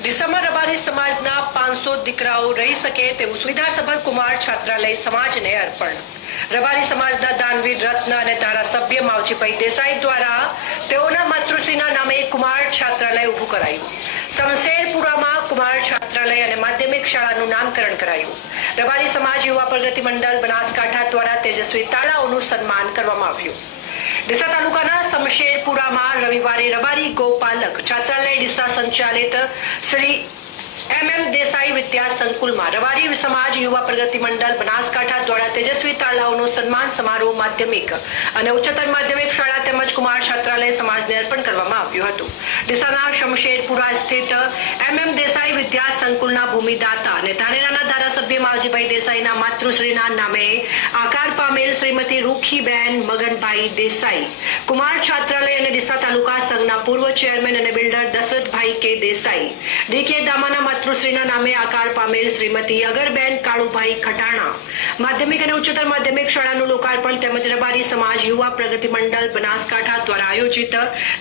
ડીસામાં રબારી સમાજના 500 દીકરાઓ રહી શકે તેવું સુવિધાસભર કુમાર છાત્રાલય સમાજને અર્પણ. રબારી સમાજના દાનવીર રત્ન અને ધારાસભ્ય માવજીભાઈ દેસાઈ દ્વારા તેઓના માતૃશ્રીના નામે કુમાર છાત્રાલય ઊભું કરાયું. શમશેરપુરામાં કુમાર છાત્રાલય અને માધ્યમિક શાળાનું નામકરણ કરાયું. રબારી સમાજ યુવા પ્રગતિ મંડળ બનાસકાંઠા દ્વારા તેજસ્વી તાળાઓનું સન્માન કરવામાં આવ્યું. ડીસા તાલુકાના શમશેરપુરામાં રવિવારે રબારી ગોપાલક છાત્રાલય ડીસા સંચાલિત શ્રી MM દેસાઈ વિદ્યા સંકુલમાં રબારી સમાજ યુવા પ્રગતિ મંડળ બનાસકાંઠા દ્વારા તેજસ્વી તાળાઓનો સન્માન સમારોહ માધ્યમિક અને ઉચ્ચતર માધ્યમિક શાળા તેમજ કુમાર છાત્રાલય સમાજને અર્પણ કરવામાં આવ્યું હતું. ડીસાના શમશેરપુરા સ્થિત MM દેસાઈ વિદ્યા સંકુલના ભૂમિદાતા અને ધાનેરાના ધારાસભ્ય માવજીભાઈ દેસાઈના માતૃશ્રીના નામે આકાર પામેલ શ્રીમતી રૂખીબેન મગનભાઈ દેસાઈ કુમાર છાત્રાલય અને ડીસા તાલુકા સંઘના પૂર્વ ચેરમેન અને બિલ્ડર દશરથભાઈ કે દેસાઈ DK દામાના માતૃશ્રીના નામે આકાર પામેલ શ્રીમતી અગરબેન કાળુભાઈ ખટાણા માધ્યમિક અને ઉચ્ચતર માધ્યમિક શાળાનું લોકાર્પણ તેમજ રબારી સમાજ યુવા પ્રગતિ મંડળ બનાસકાંઠા દ્વારા આયોજિત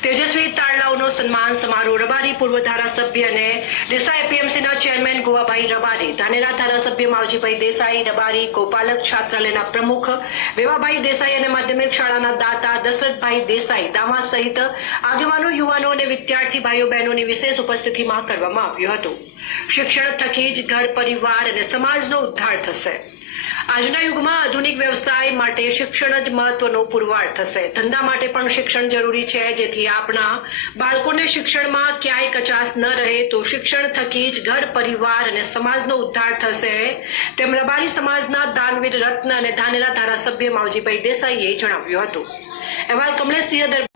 તેજસ્વી તાળાઓનો સન્માન સમારોહ રબારી પૂર્વ ધારાસભ્ય અને ડીસા APMCના ચેરમેન ગોવાભાઈ રબારી, ધાનેરા ધારાસભ્ય માવજીભાઈ દેસાઈ, રબારી ગોપાલક છાત્રાલયના પ્રમુખ વેવાભાઈ દેસાઈ અને માધ્યમિક શાળાના દાતા દશરથભાઈ દેસાઈ દામા સહિત આગેવાનો, યુવાનો અને વિદ્યાર્થી ભાઈઓ બહેનોની વિશેષ ઉપસ્થિતિમાં કરવામાં આવ્યું હતું. શિક્ષણ થકી જ ઘર, પરિવાર અને સમાજનો ઉદ્ધાર થશે. આજના યુગમાં આધુનિક વ્યવસાય માટે શિક્ષણ જ મહત્વનો પુરવાર થશે. ધંધા માટે પણ શિક્ષણ જરૂરી છે, જેથી આપણા બાળકોને શિક્ષણમાં ક્યાંય કચાશ ન રહે તો શિક્ષણ થકી જ ઘર, પરિવાર અને સમાજનો ઉદ્ધાર થશે તેમ રબારી સમાજના દાનવીર રત્ન અને ધાનેરા ધારાસભ્ય માવજીભાઈ દેસાઈએ જણાવ્યું હતું. અહેવાલ કમલેશ સિંહ